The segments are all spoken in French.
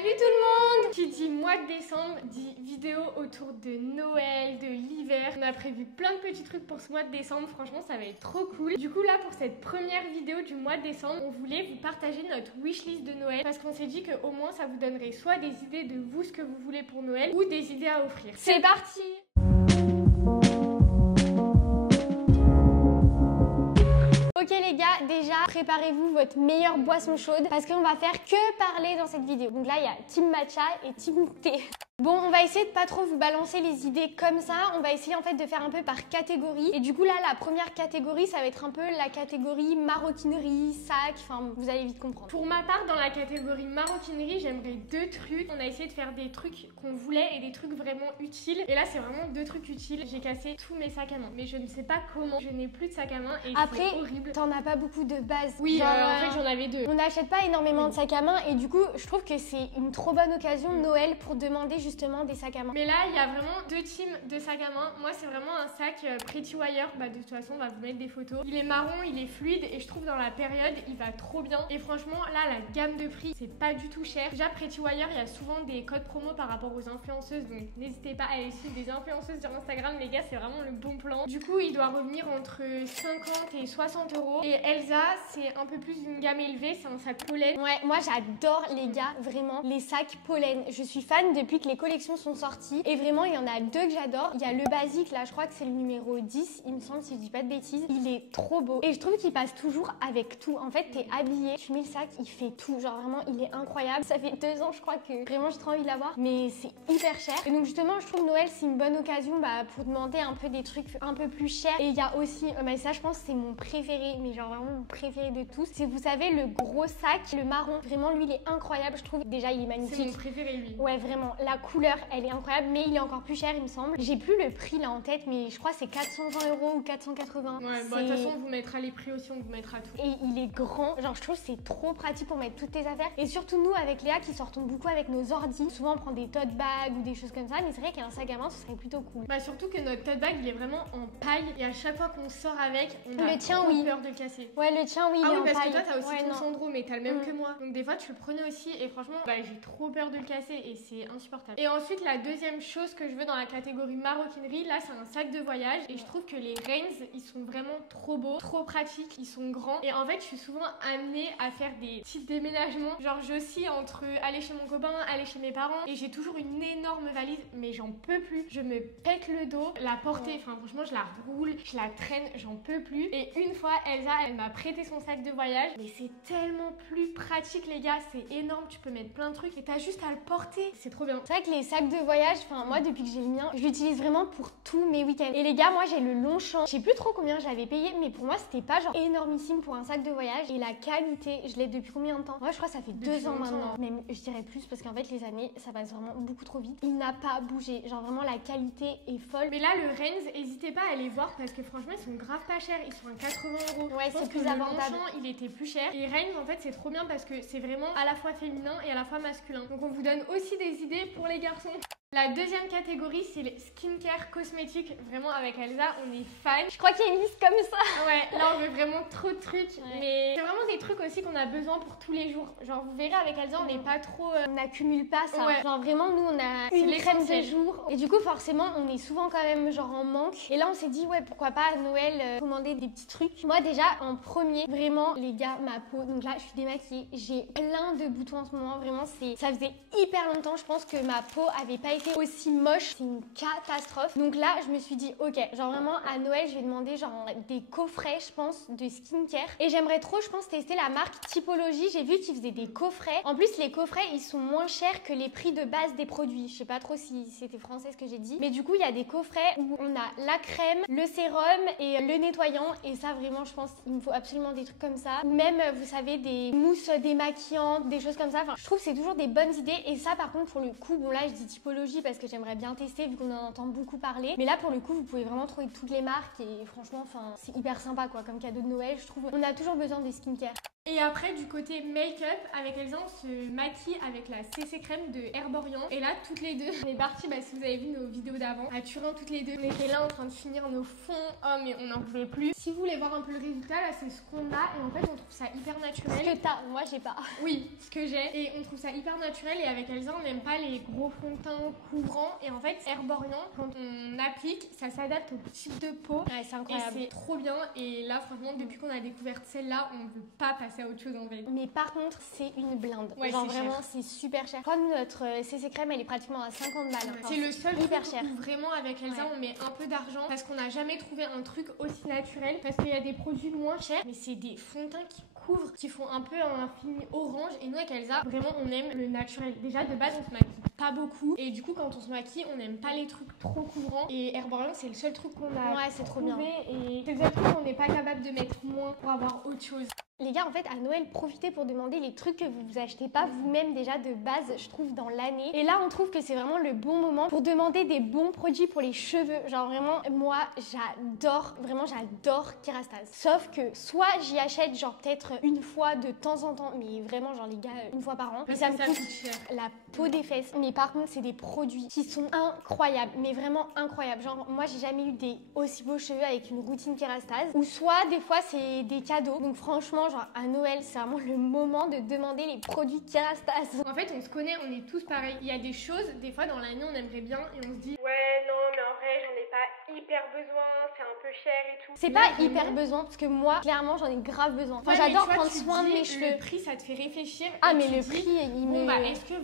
Salut tout le monde! Qui dit mois de décembre dit vidéo autour de Noël, de l'hiver. On a prévu plein de petits trucs pour ce mois de décembre, franchement ça va être trop cool. Du coup là pour cette première vidéo du mois de décembre, on voulait vous partager notre wishlist de Noël parce qu'on s'est dit qu'au moins ça vous donnerait soit des idées de vous ce que vous voulez pour Noël ou des idées à offrir. C'est parti! Ok les gars, déjà préparez-vous votre meilleure boisson chaude parce qu'on va faire que parler dans cette vidéo. Donc là il y a team matcha et team thé. Bon, on va essayer de pas trop vous balancer les idées comme ça. On va essayer en fait de faire un peu par catégorie. Et du coup là, la première catégorie, ça va être un peu la catégorie maroquinerie, sac. Enfin, vous allez vite comprendre. Pour ma part, dans la catégorie maroquinerie, j'aimerais deux trucs. On a essayé de faire des trucs qu'on voulait et des trucs vraiment utiles. Et là, c'est vraiment deux trucs utiles. J'ai cassé tous mes sacs à main, mais je ne sais pas comment. Je n'ai plus de sac à main et c'est horrible. T'en as pas beaucoup de base. Oui, genre, en fait, j'en avais deux. On n'achète pas énormément de sacs à main et du coup, je trouve que c'est une trop bonne occasion de Noël pour demander justement des sacs à main. Mais là, il y a vraiment deux teams de sacs à main. Moi, c'est vraiment un sac Pretty Wire. Bah, de toute façon, on va vous mettre des photos. Il est marron, il est fluide et je trouve dans la période, il va trop bien. Et franchement, là, la gamme de prix, c'est pas du tout cher. Déjà, Pretty Wire, il y a souvent des codes promo par rapport aux influenceuses. Donc, n'hésitez pas à aller suivre des influenceuses sur Instagram. Les gars, c'est vraiment le bon plan. Du coup, il doit revenir entre 50 et 60 euros. Et Elsa, c'est un peu plus d'une gamme élevée. C'est un sac pollen. Ouais, moi, j'adore les gars, vraiment, les sacs pollen. Je suis fan depuis que les collections sont sorties et vraiment il y en a deux que j'adore. Il y a le basique là, je crois que c'est le numéro 10 il me semble, si je dis pas de bêtises. Il est trop beau et je trouve qu'il passe toujours avec tout. En fait t'es habillé, tu mets le sac, il fait tout, genre vraiment il est incroyable. Ça fait 2 ans je crois que vraiment j'ai trop envie de l'avoir, mais c'est hyper cher. Et donc justement je trouve Noël c'est une bonne occasion pour demander un peu des trucs un peu plus chers. Et il y a aussi, mais ça je pense c'est mon préféré, mais genre vraiment mon préféré de tous, c'est vous savez le gros sac, le marron. Vraiment lui il est incroyable, je trouve. Déjà il est magnifique. C'est mon préféré lui. Ouais vraiment, la couleur elle est incroyable, mais il est encore plus cher il me semble. J'ai plus le prix là en tête, mais je crois c'est 420 euros ou 480. Ouais, bah de toute façon on vous mettra les prix aussi, on vous mettra tout. Et il est grand, genre je trouve c'est trop pratique pour mettre toutes tes affaires. Et surtout nous avec Léa qui sortons beaucoup avec nos ordis, souvent on prend des tote bags ou des choses comme ça, mais c'est vrai qu'un sac à main ce serait plutôt cool. Bah surtout que notre tote bag il est vraiment en paille et à chaque fois qu'on sort avec, on a trop peur de le casser. Ouais le tien oui, il est en paille. Ah oui, parce que toi t'as aussi ton Sandro, mais t'as le même que moi. Donc des fois tu le prenais aussi et franchement bah j'ai trop peur de le casser et c'est insupportable. Et ensuite la deuxième chose que je veux dans la catégorie maroquinerie, là c'est un sac de voyage et je trouve que les Reigns ils sont vraiment trop beaux, trop pratiques, ils sont grands et en fait je suis souvent amenée à faire des petits déménagements, genre j'oscille entre aller chez mon copain, aller chez mes parents et j'ai toujours une énorme valise mais j'en peux plus, je me pète le dos, la porter, enfin franchement je la roule, je la traîne, j'en peux plus. Et une fois Elsa elle m'a prêté son sac de voyage, mais c'est tellement plus pratique les gars, c'est énorme, tu peux mettre plein de trucs et t'as juste à le porter, c'est trop bien. C'est vrai que les sacs de voyage, enfin moi depuis que j'ai le mien, je l'utilise vraiment pour tous mes week-ends. Et les gars, moi j'ai le Longchamp, je sais plus trop combien j'avais payé, mais pour moi c'était pas genre énormissime pour un sac de voyage. Et la qualité, je l'ai depuis combien de temps? Moi je crois que ça fait 2 ans maintenant, même je dirais plus parce qu'en fait les années ça passe vraiment beaucoup trop vite. Il n'a pas bougé, genre vraiment la qualité est folle. Mais là le Reigns, n'hésitez pas à aller voir parce que franchement ils sont grave pas chers, ils sont à 80 euros. Ouais, c'est plus abordable. Le Longchamp il était plus cher et Reigns en fait c'est trop bien parce que c'est vraiment à la fois féminin et à la fois masculin. Donc on vous donne aussi des idées pour les garçons. La deuxième catégorie, c'est les skincare cosmétiques. Vraiment, avec Elsa, on est fan. Je crois qu'il y a une liste comme ça. Ouais, là, on veut vraiment trop de trucs. Ouais. Mais c'est vraiment des trucs aussi qu'on a besoin pour tous les jours. Genre, vous verrez, avec Elsa, on n'est pas trop... on n'accumule pas ça. Ouais. Genre, vraiment, nous, on a une crème de jour. Et du coup, forcément, on est souvent quand même genre en manque. Et là, on s'est dit, ouais, pourquoi pas à Noël commander des petits trucs. Moi, déjà, en premier, vraiment, les gars, ma peau. Donc là, je suis démaquillée. J'ai plein de boutons en ce moment. Vraiment, ça faisait hyper longtemps. Je pense que ma peau avait pas été aussi moche, c'est une catastrophe. Donc là je me suis dit ok, genre vraiment à Noël je vais demander genre des coffrets je pense de skincare et j'aimerais trop je pense tester la marque Typologie. J'ai vu qu'ils faisaient des coffrets. En plus les coffrets ils sont moins chers que les prix de base des produits. Je sais pas trop si c'était français ce que j'ai dit, mais du coup il y a des coffrets où on a la crème, le sérum et le nettoyant et ça vraiment je pense il me faut absolument des trucs comme ça. Ou même vous savez des mousses démaquillantes, des choses comme ça. Enfin je trouve que c'est toujours des bonnes idées et ça par contre pour le coup bon là je dis Typologie parce que j'aimerais bien tester vu qu'on en entend beaucoup parler. Mais là pour le coup vous pouvez vraiment trouver toutes les marques et franchement enfin c'est hyper sympa quoi comme cadeau de Noël je trouve. On a toujours besoin des skincare. Et après, du côté make-up, avec Elsa, on se maquille avec la CC crème de Herborian. Et là, toutes les deux, on est parties, si vous avez vu nos vidéos d'avant, à Turin toutes les deux. On était là en train de finir nos fonds. Oh, mais on n'en pouvait plus. Si vous voulez voir un peu le résultat, là, c'est ce qu'on a. Et en fait, on trouve ça hyper naturel. Ce que t'as, moi, j'ai pas. Oui, ce que j'ai. Et on trouve ça hyper naturel. Et avec Elsa, on n'aime pas les gros fonds de teint couvrants. Et en fait, Herborian, quand on applique, ça s'adapte au type de peau. Ouais, c'est incroyable. Et c'est trop bien. Et là, franchement, depuis qu'on a découvert celle-là, on ne veut pas passer à autre chose en fait. Mais par contre, c'est une blinde. Ouais, genre c'est vraiment, cher. c'est super cher. Je crois que notre CC crème, elle est pratiquement à 50 balles. Ouais. C'est le seul hyper truc cher. où vraiment avec Elsa, on met un peu d'argent parce qu'on n'a jamais trouvé un truc aussi naturel. Parce qu'il y a des produits moins chers, mais c'est des fonds de teint qui couvrent, qui font un peu un film orange. Et nous, avec Elsa, vraiment, on aime le naturel. Déjà, de base, on se maquille pas beaucoup. Et du coup, quand on se maquille, on n'aime pas les trucs trop couvrants. Et Herborian, c'est le seul truc qu'on a. Ouais, c'est trop bien. Et c'est exactement, on n'est pas capable de mettre moins pour avoir autre chose. Les gars, en fait, à Noël, profitez pour demander les trucs que vous achetez pas vous-même déjà de base, je trouve, dans l'année. Et là, on trouve que c'est vraiment le bon moment pour demander des bons produits pour les cheveux. Genre vraiment, moi, j'adore Kerastase. Sauf que soit j'y achète genre peut-être une fois de temps en temps, mais vraiment genre les gars, une fois par an. Mais ça me coûte cher. la peau des fesses. Mais par contre, c'est des produits qui sont incroyables, mais vraiment incroyables. Genre moi, j'ai jamais eu des aussi beaux cheveux avec une routine Kerastase. Ou soit des fois, c'est des cadeaux. Donc franchement, genre à Noël, c'est vraiment le moment de demander les produits Kerastase. En fait, on se connaît, on est tous pareils. Il y a des choses, des fois dans l'année, on aimerait bien et on se dit ouais, non, mais en vrai, j'en ai pas hyper besoin, c'est un peu cher et tout. C'est Là, pas vraiment, hyper besoin parce que moi, clairement, j'en ai grave besoin. Enfin, ouais, j'adore mais tu vois, prendre tu soin de dis, mes cheveux. Le prix, ça te fait réfléchir. Ah, et mais tu le dis, prix, il bon, me. bah, est-ce que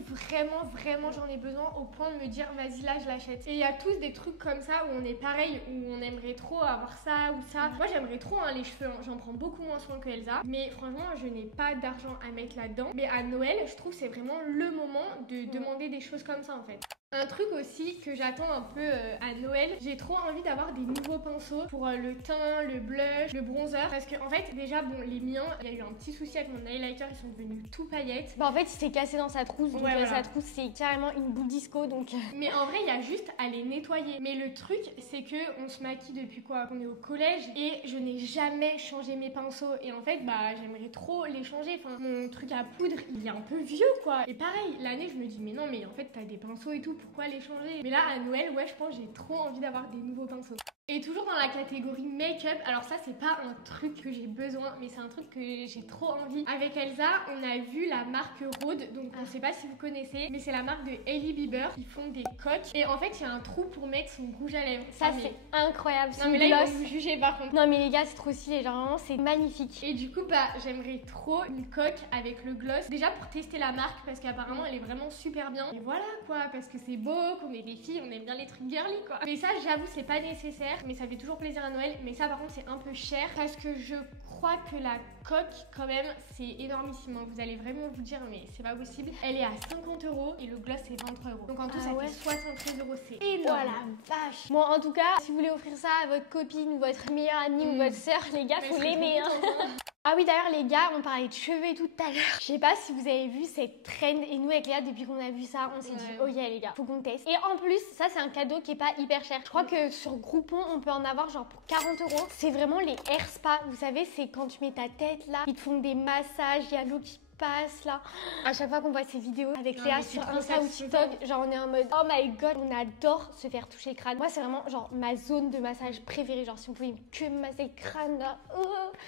vraiment j'en ai besoin au point de me dire vas-y, là, je l'achète. Et il y a tous des trucs comme ça où on est pareil, où on aimerait trop avoir ça ou ça. Moi, j'aimerais trop les cheveux, hein. J'en prends beaucoup moins soin que Elsa. Mais franchement, je n'ai pas d'argent à mettre là-dedans. Mais à Noël, je trouve que c'est vraiment le moment de demander des choses comme ça en fait. Un truc aussi que j'attends un peu à Noël, j'ai trop envie d'avoir des nouveaux pinceaux pour le teint, le blush, le bronzer. Parce que en fait, déjà, bon, les miens, il y a eu un petit souci avec mon highlighter, ils sont devenus tout paillettes. Bah en fait, il s'est cassé dans sa trousse, donc Ouais, voilà. sa trousse c'est carrément une boule disco, donc. Mais en vrai, il y a juste à les nettoyer. Mais le truc, c'est que on se maquille depuis quoi? On est au collège et je n'ai jamais changé mes pinceaux. Et en fait, bah j'aimerais trop les changer. Enfin, mon truc à poudre, il est un peu vieux quoi. Et pareil, l'année, je me dis mais non, mais en fait, t'as des pinceaux et tout, pourquoi les changer? Mais là, à Noël, ouais, je pense que j'ai trop envie d'avoir des nouveaux pinceaux. Et toujours dans la catégorie make-up, alors ça c'est pas un truc que j'ai besoin, mais c'est un truc que j'ai trop envie. Avec Elsa, on a vu la marque Rhode, donc on sait pas si vous connaissez, mais c'est la marque de Hailey Bieber. Ils font des coques et en fait il y a un trou pour mettre son rouge à lèvres. Ça c'est incroyable. Non mais là ils vont vous juger par contre. Non mais les gars, c'est trop stylé, genre vraiment c'est magnifique. Et du coup bah j'aimerais trop une coque avec le gloss, déjà pour tester la marque parce qu'apparemment elle est vraiment super bien. Et voilà quoi, parce que c'est beau, qu'on est des filles, on aime bien les trucs girly quoi. Mais ça j'avoue c'est pas nécessaire, mais ça fait toujours plaisir à Noël. Mais ça par contre c'est un peu cher parce que je crois que la coque quand même c'est énormissime. Vous allez vraiment vous dire mais c'est pas possible. Elle est à 50 € et le gloss c'est 23 €. Donc en tout ça fait 73 €, c'est énorme. Oh la vache. Bon en tout cas, si vous voulez offrir ça à votre copine ou votre meilleure amie ou votre soeur, les gars, faut l'aimer hein. Ah oui d'ailleurs les gars, on parlait de cheveux et tout à l'heure. Je sais pas si vous avez vu cette trend et nous avec Léa depuis qu'on a vu ça, on s'est dit ok les gars, faut qu'on teste. Et en plus, ça c'est un cadeau qui est pas hyper cher. Je crois que sur Groupon, on peut en avoir genre pour 40 €. C'est vraiment les air spa, vous savez, c'est quand tu mets ta tête là, ils te font des massages, il y a l'eau qui passe là. À chaque fois qu'on voit ces vidéos avec Léa sur Insta ou TikTok, genre on est en mode oh my god, on adore se faire toucher le crâne. Moi c'est vraiment genre ma zone de massage préférée, genre si on pouvait que me masser le crâne là,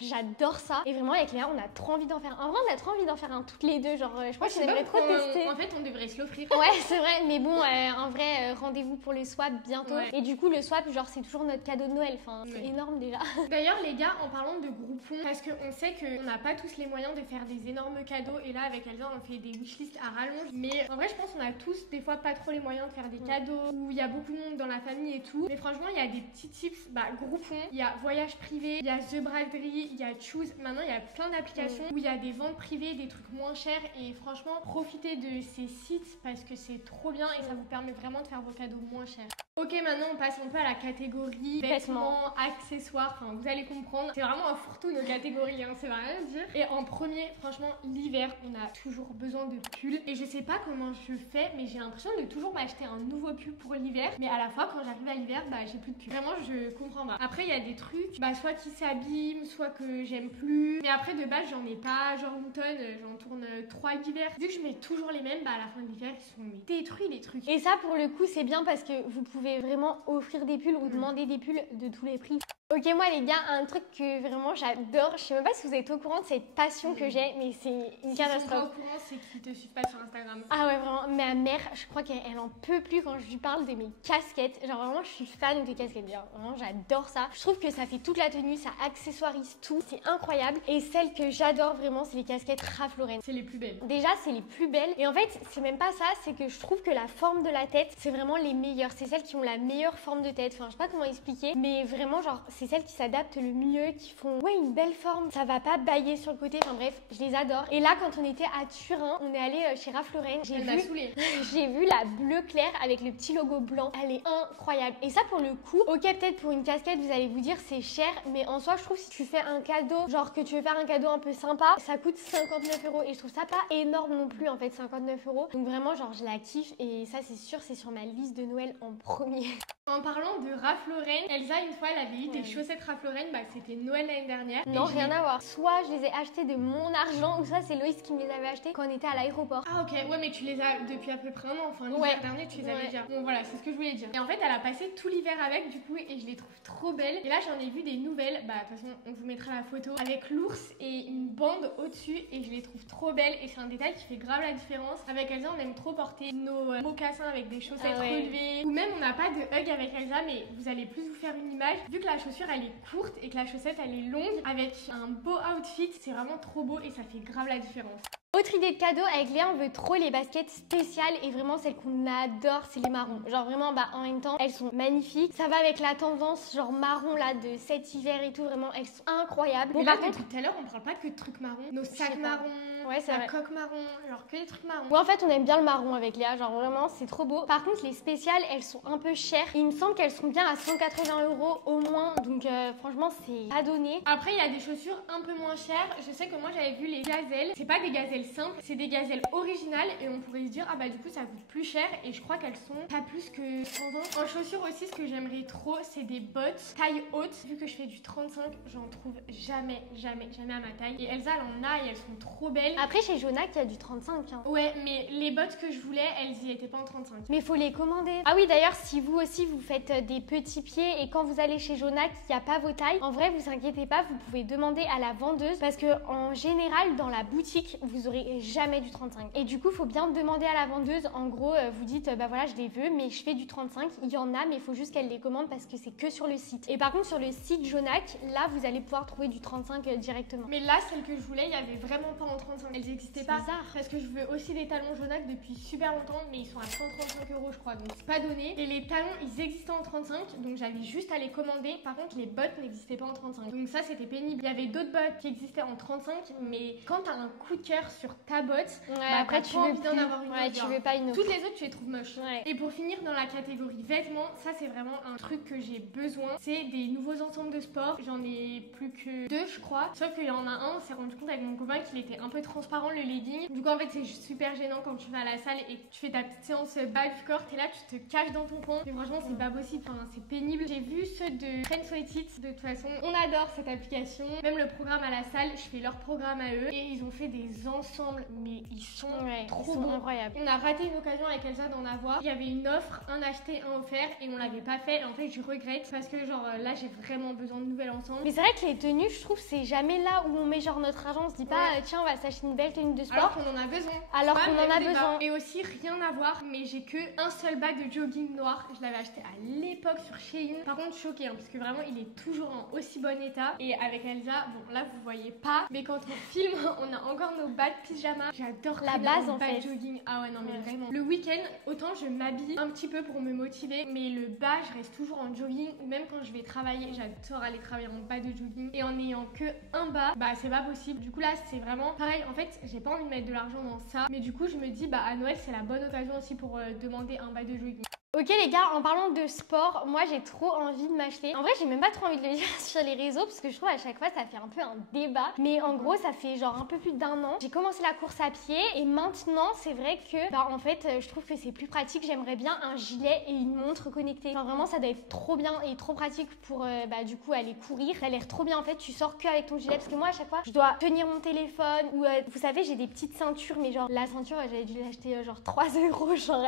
j'adore ça. Et vraiment avec Léa on a trop envie d'en faire. En vrai on a trop envie d'en faire un toutes les deux, genre je crois qu'on aimerait trop tester. En fait on devrait se l'offrir. Ouais c'est vrai, mais bon en vrai rendez-vous pour le swap bientôt. Et du coup le swap genre c'est toujours notre cadeau de Noël, enfin c'est énorme déjà. D'ailleurs les gars, en parlant de Groupon, parce qu'on sait qu'on n'a pas tous les moyens de faire des énormes cadeaux et là avec Elsa on fait des wishlists à rallonge, mais en vrai je pense qu'on a tous des fois pas trop les moyens de faire des cadeaux où il y a beaucoup de monde dans la famille et tout, mais franchement il y a des petits tips. Groupon, il y a Voyage Privé, il y a The Braderie, il y a Choose. Maintenant il y a plein d'applications où il y a des ventes privées, des trucs moins chers, et franchement profitez de ces sites outfit parce que c'est trop bien et ça vous permet vraiment de faire vos cadeaux moins chers. Ok, maintenant on passe un peu à la catégorie vêtements, accessoires, enfin vous allez comprendre. C'est vraiment un fourre-tout nos catégories, hein, ça va rien dire. Et en premier, franchement, l'hiver, on a toujours besoin de pulls. Et je sais pas comment je fais, mais j'ai l'impression de toujours m'acheter un nouveau pull pour l'hiver. Mais à la fois, quand j'arrive à l'hiver, bah j'ai plus de pull. Vraiment, je comprends pas. Après, il y a des trucs, bah soit qui s'abîment, soit que j'aime plus. Mais après, de base, j'en ai pas genre une tonne, j'en tourne 3 l'hiver. Vu que je mets toujours les mêmes, bah à la fin de l'hiver, ils sont détruits les trucs. Et ça, pour le coup, c'est bien parce que vous pouvez vraiment offrir des pulls ou demander des pulls de tous les prix. Ok, moi les gars, un truc que vraiment j'adore, je sais même pas si vous êtes au courant de cette passion que j'ai, mais c'est une catastrophe. Si ils sont pas au courant, c'est qu'ils te suivent pas sur Instagram. Ah ouais, vraiment, ma mère, je crois qu'elle en peut plus quand je lui parle de mes casquettes. Genre vraiment, je suis fan des casquettes, genre, vraiment j'adore ça. Je trouve que ça fait toute la tenue, ça accessoirise tout, c'est incroyable. Et celle que j'adore vraiment, c'est les casquettes Ralph Lauren. C'est les plus belles. Déjà, c'est les plus belles. Et en fait, c'est même pas ça, c'est que je trouve que la forme de la tête, c'est vraiment les meilleures. C'est celles qui ont la meilleure forme de tête. Enfin, je sais pas comment expliquer, mais vraiment, genre, c'est celles qui s'adaptent le mieux, qui font une belle forme. Ça va pas bailler sur le côté. Enfin bref, je les adore. Et là, quand on était à Turin, on est allé chez Ralph Lauren. J'ai vu la bleu clair avec le petit logo blanc. Elle est incroyable. Et ça, pour le coup, ok, peut-être pour une casquette, vous allez vous dire c'est cher, mais en soi, je trouve si tu fais un cadeau, genre que tu veux faire un cadeau un peu sympa, ça coûte 59 €. Et je trouve ça pas énorme non plus, en fait, 59 €. Donc vraiment, genre, je la kiffe. Et ça, c'est sûr, c'est sur ma liste de Noël en premier. En parlant de Ralph Lauren, Elsa, une fois, elle avait eu des chaussettes Ralph Lauren, bah c'était Noël l'année dernière. Non, rien à voir. Soit je les ai achetées de mon argent, ou soit c'est Loïs qui me les avait achetées quand on était à l'aéroport. Ah ok, ouais, mais tu les as depuis à peu près un an, enfin l'hiver dernier, tu les avais déjà. Bon voilà, c'est ce que je voulais dire. Et en fait, elle a passé tout l'hiver avec, du coup, et je les trouve trop belles. Et là, j'en ai vu des nouvelles, bah de toute façon, on vous mettra la photo, avec l'ours et une bande au-dessus, et je les trouve trop belles. Et c'est un détail qui fait grave la différence. Avec Elsa, on aime trop porter nos mocassins avec des chaussettes relevées. Ou même, on n'a pas de hug avec Elsa, mais vous allez plus vous faire une image. Vu que la chaussure, elle est courte et que la chaussette, elle est longue, avec un beau outfit, c'est vraiment trop beau et ça fait grave la différence. Autre idée de cadeau, avec Léa, on veut trop les baskets spéciales et vraiment celles qu'on adore, c'est les marrons. Genre vraiment, bah en même temps, elles sont magnifiques. Ça va avec la tendance genre marron là de cet hiver et tout, vraiment, elles sont incroyables. Bon, par contre, tout à l'heure, on parle pas que de trucs marrons. Nos sacs marrons, la coque marron, genre que des trucs marrons. Ouais, en fait, on aime bien le marron avec Léa, genre vraiment, c'est trop beau. Par contre, les spéciales, elles sont un peu chères. Il me semble qu'elles sont bien à 180 € au moins, donc franchement, c'est pas donné. Après, il y a des chaussures un peu moins chères. Je sais que moi, j'avais vu les gazelles. C'est pas des gazelles simples, c'est des gazelles originales et on pourrait se dire ah bah du coup ça coûte plus cher et je crois qu'elles sont pas plus que 120. En chaussures aussi, ce que j'aimerais trop, c'est des bottes taille haute. Vu que je fais du 35, j'en trouve jamais à ma taille. Et Elsa, elle en a et elles sont trop belles. Après, chez Jonac, il y a du 35. Hein. Ouais, mais les bottes que je voulais, elles y étaient pas en 35. Mais faut les commander. Ah oui, d'ailleurs, si vous aussi vous faites des petits pieds et quand vous allez chez Jonac, il n'y a pas vos tailles, en vrai, vous inquiétez pas, vous pouvez demander à la vendeuse parce que en général, dans la boutique, vous aurez jamais du 35. Et du coup, faut bien demander à la vendeuse. En gros, vous dites, bah voilà, je les veux, mais je fais du 35. Il y en a, mais il faut juste qu'elle les commande parce que c'est que sur le site. Et par contre, sur le site Jonac, là, vous allez pouvoir trouver du 35 directement. Mais là, celles que je voulais, il y avait vraiment pas en 35. Elles n'existaient pas. Bizarre. Parce que je veux aussi des talons Jonac depuis super longtemps, mais ils sont à 135 € je crois, donc c'est pas donné. Et les talons, ils existaient en 35, donc j'avais juste à les commander. Par contre, les bottes n'existaient pas en 35. Donc ça, c'était pénible. Il y avait d'autres bottes qui existaient en 35, mais quand t'as un coup de cœur sur ta botte, bah, après tu veux envie d'en avoir une autre, tu veux pas une autre. Toutes les autres, tu les trouves moches. Et pour finir, dans la catégorie vêtements, ça c'est vraiment un truc que j'ai besoin. C'est des nouveaux ensembles de sport. J'en ai plus que 2, je crois. Sauf qu'il y en a un, on s'est rendu compte avec mon copain qu'il était un peu transparent, le legging. Du coup, en fait, c'est super gênant quand tu vas à la salle et que tu fais ta petite séance bas du corps. T'es là, tu te caches dans ton coin. Et franchement, c'est pas possible. Enfin, c'est pénible. J'ai vu ceux de Trend Sweat It. De toute façon, on adore cette application. Même le programme à la salle, je fais leur programme à eux. Et ils ont fait des ensembles, mais ils sont trop bons. Incroyables. On a raté une occasion avec Elsa d'en avoir. Il y avait une offre, un acheté, un offert, et on l'avait pas fait. Et en fait, je regrette parce que genre là, j'ai vraiment besoin de nouvelles ensembles. Mais c'est vrai que les tenues, je trouve, c'est jamais là où on met genre notre argent. On se dit pas, tiens, on va s'acheter une belle tenue de sport. Alors qu'on en a besoin. Alors qu'on en a besoin. Et aussi, rien à voir, mais j'ai que un seul bas de jogging noir. Je l'avais acheté à l'époque sur Shein. Par contre, choquée, hein, parce que vraiment, il est toujours en aussi bon état. Et avec Elsa, bon, là, vous voyez pas, mais quand on filme, on a encore nos bas de pyjama. J'adore la base en bas fait. De jogging. Ah ouais, non, mais vraiment. Le week-end, autant je m'habille un petit peu pour me motiver, mais le bas, je reste toujours en jogging. Ou même quand je vais travailler, j'adore aller travailler en bas de jogging. Et en n'ayant que un bas, bah, c'est pas possible. Du coup, là, c'est vraiment pareil en fait j'ai pas envie de mettre de l'argent dans ça, mais du coup je me dis bah à Noël c'est la bonne occasion aussi pour demander un bail de jogging. Ok les gars, en parlant de sport, moi j'ai trop envie de m'acheter. En vrai j'ai même pas trop envie de le dire sur les réseaux parce que je trouve à chaque fois ça fait un peu un débat. Mais en gros ça fait genre un peu plus d'1 an. J'ai commencé la course à pied et maintenant c'est vrai que bah en fait je trouve que c'est plus pratique. J'aimerais bien un gilet et une montre connectée. Enfin vraiment ça doit être trop bien et trop pratique pour bah du coup aller courir. Ça a l'air trop bien en fait, tu sors que avec ton gilet parce que moi à chaque fois je dois tenir mon téléphone ou vous savez j'ai des petites ceintures mais genre la ceinture j'avais dû l'acheter genre 3 €. Genre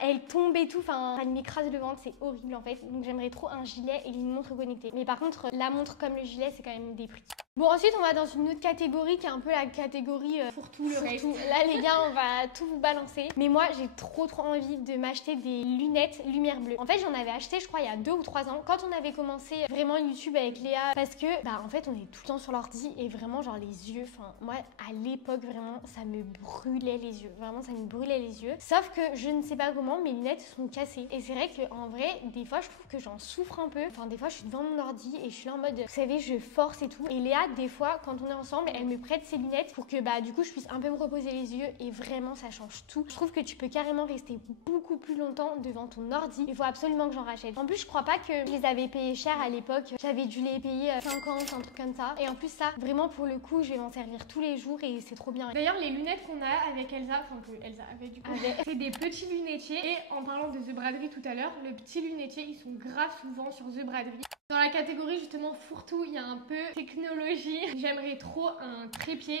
elle tombe et tout. Elle m'écrase le ventre, c'est horrible en fait. Donc j'aimerais trop un gilet et une montre connectée. Mais par contre, la montre comme le gilet, c'est quand même des prix. Bon, ensuite, on va dans une autre catégorie qui est un peu la catégorie Fourre-tout, le reste. Là, les gars, on va tout vous balancer. Mais moi, j'ai trop envie de m'acheter des lunettes lumière bleue. En fait, j'en avais acheté, je crois, il y a 2 ou 3 ans, quand on avait commencé vraiment YouTube avec Léa. Parce que, bah, en fait, on est tout le temps sur l'ordi et vraiment, genre, les yeux, moi, à l'époque, vraiment, ça me brûlait les yeux. Vraiment, ça me brûlait les yeux. Sauf que je ne sais pas comment, mes lunettes sont cassées. Et c'est vrai qu'en vrai, des fois, je trouve que j'en souffre un peu. Enfin, des fois, je suis devant mon ordi et je suis là en mode, vous savez, je force et tout. Et Léa, des fois, quand on est ensemble, elle me prête ses lunettes pour que, bah, du coup, je puisse un peu me reposer les yeux. Et vraiment, ça change tout. Je trouve que tu peux carrément rester beaucoup plus longtemps devant ton ordi. Il faut absolument que j'en rachète. En plus, je crois pas que je les avais payés cher à l'époque. J'avais dû les payer 50, un truc comme ça. Et en plus, ça, vraiment, pour le coup, je vais m'en servir tous les jours et c'est trop bien. D'ailleurs, les lunettes qu'on a avec Elsa, enfin que Elsa avait du coup, c'est des petits lunetiers. Et en parlant de The Braderie tout à l'heure, le petit lunetier, ils sont grave souvent sur The Braderie. Dans la catégorie justement fourre-tout, il y a un peu technologie. J'aimerais trop un trépied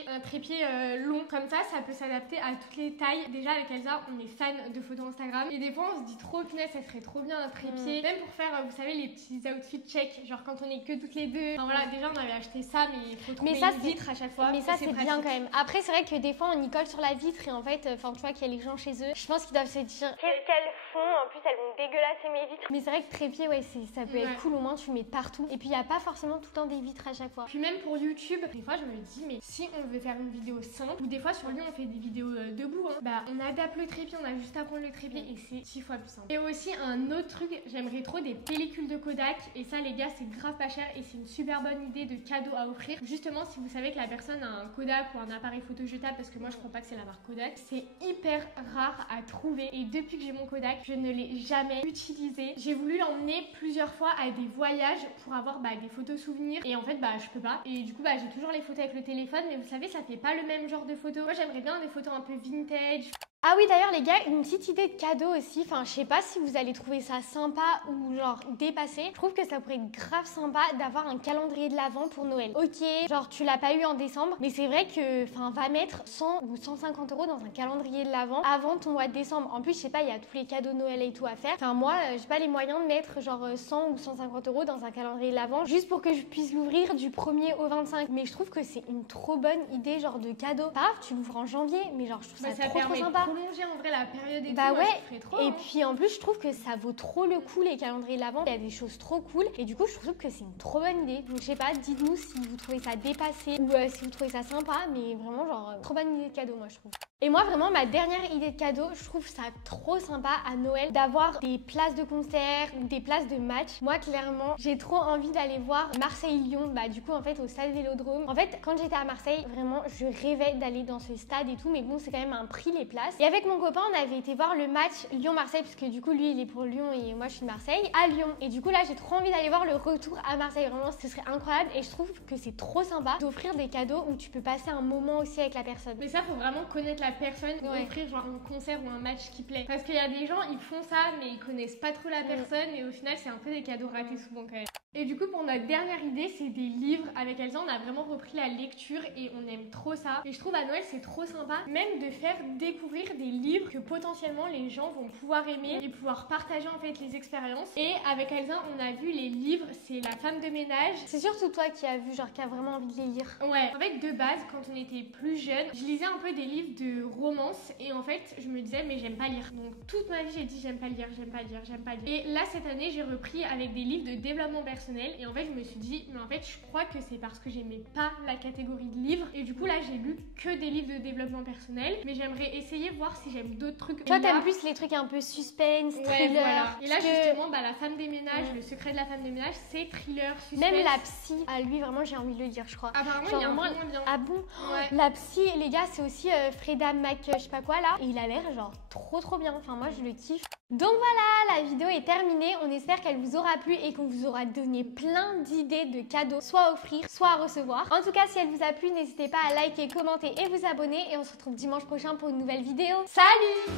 long. Comme ça peut s'adapter à toutes les tailles. Déjà avec Elsa, on est fan de photos Instagram. Et des fois, on se dit trop, punaise, ça serait trop bien un trépied. Même pour faire, vous savez, les petits outfits check. Genre quand on est que toutes les deux. Enfin voilà, déjà on avait acheté ça, mais il faut trouver une vitre à chaque fois. Mais ça, c'est bien quand même. Après, c'est vrai que des fois, on y colle sur la vitre et en fait, tu vois qu'il y a les gens chez eux. Je pense qu'ils doivent se dire, qu'est-ce qu'elles font? En plus, elles vont dégueulasser mes vitres. Mais c'est vrai que trépied, ouais, ça peut être cool. Au moins, tu mets partout. Et puis, il n'y a pas forcément tout le temps des vitres à chaque fois. Puis même pour YouTube, des fois, je me dis, mais si on veut faire une vidéo simple, ou des fois sur Lyon, on fait des vidéos debout, hein, bah on adapte le trépied, on a juste à prendre le trépied et c'est 6 fois plus simple. Et aussi, un autre truc, j'aimerais trop des pellicules de Kodak. Et ça, les gars, c'est grave pas cher et c'est une super bonne idée de cadeau à offrir. Justement, si vous savez que la personne a un Kodak ou un appareil photo jetable, parce que moi, je crois pas que c'est la marque Kodak, c'est hyper rare à trouver. Et depuis que j'ai mon Kodak, je ne l'ai jamais utilisé. J'ai voulu l'emmener plusieurs fois à des voyages pour avoir des photos souvenirs et en fait je peux pas. Et du coup j'ai toujours les photos avec le téléphone, mais vous savez ça fait pas le même genre de photos. Moi j'aimerais bien des photos un peu vintage. Ah oui, d'ailleurs les gars, une petite idée de cadeau aussi. Enfin, je sais pas si vous allez trouver ça sympa ou genre dépassé. Je trouve que ça pourrait être grave sympa d'avoir un calendrier de l'Avent pour Noël. Ok, genre tu l'as pas eu en décembre, mais c'est vrai que va mettre 100 ou 150 € dans un calendrier de l'Avent avant ton mois de décembre. En plus, je sais pas, il y a tous les cadeaux de Noël et tout à faire. Enfin, moi, j'ai pas les moyens de mettre genre 100 ou 150 € dans un calendrier de l'Avent juste pour que je puisse l'ouvrir du 1er au 25. Mais je trouve que c'est une trop bonne idée, genre de cadeau. Pas grave, tu l'ouvres en janvier, mais genre je trouve ça trop sympa. Prolonger en vrai la période et tout, ouais. Moi, je ferais trop, et puis en plus je trouve que ça vaut trop le coup les calendriers de l'Avent. Il y a des choses trop cool et du coup je trouve que c'est une trop bonne idée. Donc je sais pas, dites-nous si vous trouvez ça dépassé ou si vous trouvez ça sympa, mais vraiment genre trop bonne idée de cadeau moi je trouve. Et moi vraiment ma dernière idée de cadeau, je trouve ça trop sympa à Noël d'avoir des places de concert ou des places de match. Moi clairement j'ai trop envie d'aller voir Marseille-Lyon, du coup en fait au stade Vélodrome. En fait quand j'étais à Marseille vraiment je rêvais d'aller dans ce stade et tout, mais bon c'est quand même un prix les places. Et avec mon copain on avait été voir le match Lyon-Marseille parce que du coup lui il est pour Lyon et moi je suis de Marseille à Lyon. Et du coup là j'ai trop envie d'aller voir le retour à Marseille, vraiment ce serait incroyable et je trouve que c'est trop sympa d'offrir des cadeaux où tu peux passer un moment aussi avec la personne. Mais ça faut vraiment connaître la personne, offrir genre un concert ou un match qui plaît. Parce qu'il y a des gens ils font ça mais ils connaissent pas trop la personne et au final c'est un peu des cadeaux ratés souvent quand même. Et du coup pour notre dernière idée c'est des livres. Avec Elsa on a vraiment repris la lecture et on aime trop ça. Et je trouve à Noël c'est trop sympa même de faire découvrir des livres que potentiellement les gens vont pouvoir aimer et pouvoir partager en fait les expériences. Et avec Elsa on a vu les livres, c'est La femme de ménage. C'est surtout toi qui a vraiment envie de les lire. Ouais, en fait de base quand on était plus jeune, je lisais un peu des livres de romance et en fait je me disais mais j'aime pas lire. Donc toute ma vie j'ai dit j'aime pas lire, j'aime pas lire, j'aime pas lire. Et là cette année j'ai repris avec des livres de développement personnel et en fait je me suis dit mais en fait je crois que c'est parce que j'aimais pas la catégorie de livres et du coup là j'ai lu que des livres de développement personnel, mais j'aimerais essayer voir si j'aime d'autres trucs. Toi t'aimes plus les trucs un peu suspense, thriller. Voilà. Et là justement la femme des ménages, le secret de la femme des ménages, c'est thriller, suspense. Même la psy, lui vraiment j'ai envie de le lire je crois. Apparemment il y a un moins bien. Ah bon? Ouais. La psy les gars c'est aussi Freda Mac je sais pas quoi là et il a l'air genre trop bien, enfin moi je le kiffe. Donc voilà, la vidéo est terminée, on espère qu'elle vous aura plu et qu'on vous aura donné plein d'idées de cadeaux, soit à offrir, soit à recevoir. En tout cas, si elle vous a plu, n'hésitez pas à liker, commenter et vous abonner et on se retrouve dimanche prochain pour une nouvelle vidéo. Salut!